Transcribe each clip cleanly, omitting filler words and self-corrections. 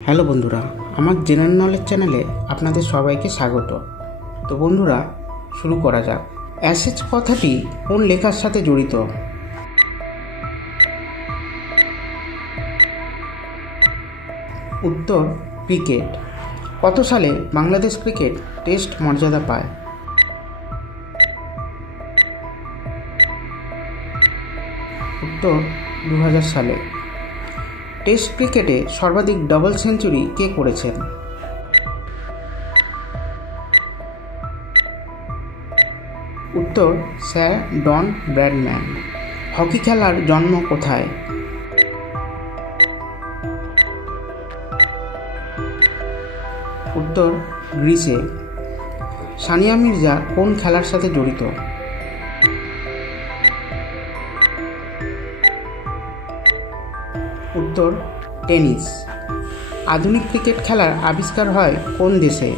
হ্যালো বন্ধুরা, আমার general knowledge চ্যানেলে আপনাদের সবাইকে স্বাগত। তো বন্ধুরা, শুরু করা যাক। অ্যাশেজ কথাটি কোন লেখার সাথে জড়িত? উত্তর ক্রিকেট। কত সালে বাংলাদেশ ক্রিকেট টেস্ট মর্যাদা পায়? উত্তর 2000 সালে। টেস্ট ক্রিকেটে সর্বাধিক ডাবল সেঞ্চুরি কে করেছেন? উত্তর স্যার ডন ব্র্যাডম্যান। হকি খেলার জন্ম কোথায়? উত্তর গ্রিসে। সানিয়া মির্জা কোন খেলার সাথে জড়িত? উত্তর টেনিস। আধুনিক ক্রিকেট খেলার আবিষ্কার হয় কোন দেশে?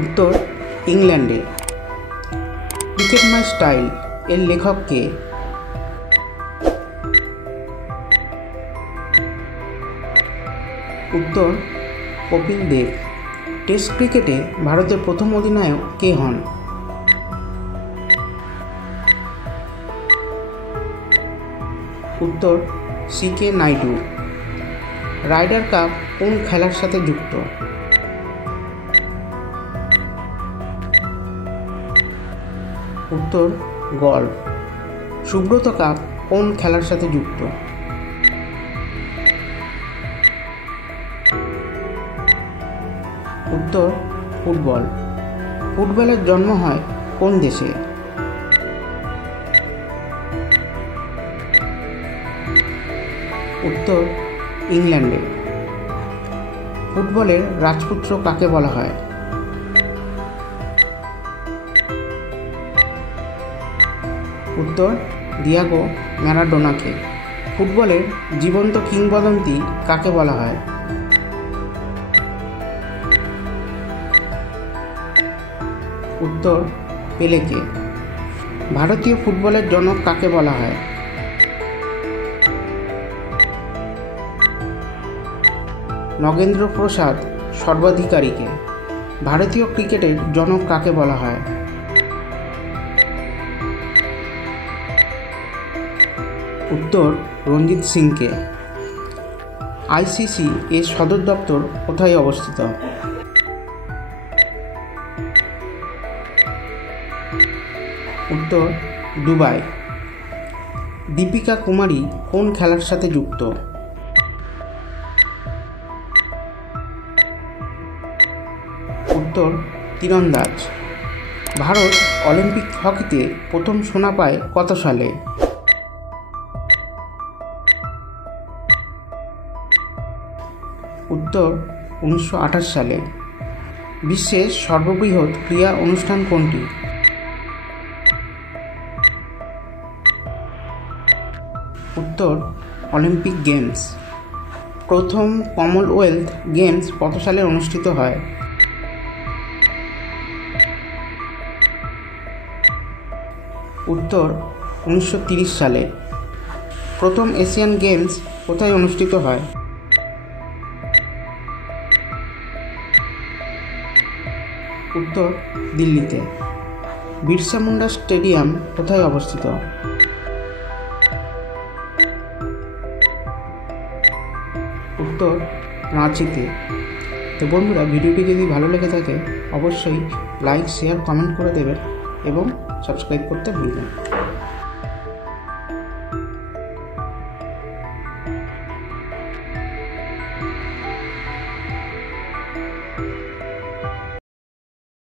উত্তর ইংল্যান্ডে। ক্রিকেট মাই স্টাইল এর লেখক কে? উত্তর কপিল দেব। টেস্ট ক্রিকেটে ভারতের প্রথম অধিনায়ক কে হন? উত্তর সি.কে. নাইডু। রাইডার কাপ কোন খেলার সাথে যুক্ত? উত্তর গলফ। সুব্রত কাপ কোন খেলার সাথে যুক্ত? উত্তর ফুটবল। ফুটবলের জন্ম হয় কোন দেশে? উত্তর ইংল্যান্ডে। ফুটবলের রাজপুত্র কাকে বলা হয়? উত্তর ডিয়েগো ম্যারাডোনাকে। ফুটবলের জীবন্ত কিংবদন্তি কাকে বলা হয়? উত্তর পেলেকে। ভারতীয় ফুটবলের জনক কাকে বলা হয়? নগেন্দ্র প্রসাদ সর্বাধিকারীকে। ভারতীয় ক্রিকেটের জনক কাকে বলা হয়? উত্তর রঞ্জিত সিংকে। আইসিসি এর সদর দপ্তর কোথায় অবস্থিত? উত্তর দুবাই। দীপিকা কুমারী কোন খেলার সাথে যুক্ত? উত্তর তীরন্দাজ। ভারত অলিম্পিক হকিতে প্রথম সোনা পায় কত সালে? উত্তর 1928 সালে। বিশ্বের সর্ববৃহৎ ক্রীড়া অনুষ্ঠান কোনটি? উত্তর অলিম্পিক গেমস। প্রথম কমনওয়েলথ গেমস কত সালে অনুষ্ঠিত হয়? উত্তর 1930 সালে। প্রথম এশিয়ান গেমস কোথায় অনুষ্ঠিত হয়? উত্তর দিল্লিতে। বিরসা মুন্ডা স্টেডিয়াম কোথায় অবস্থিত? উত্তর রাঁচিতে। তো বন্ধুরা, ভিডিওটি যদি ভালো লেগে থাকে অবশ্যই লাইক, শেয়ার, কমেন্ট করে দেবেন এবং সাবস্ক্রাইব করতে ভুলবেন না।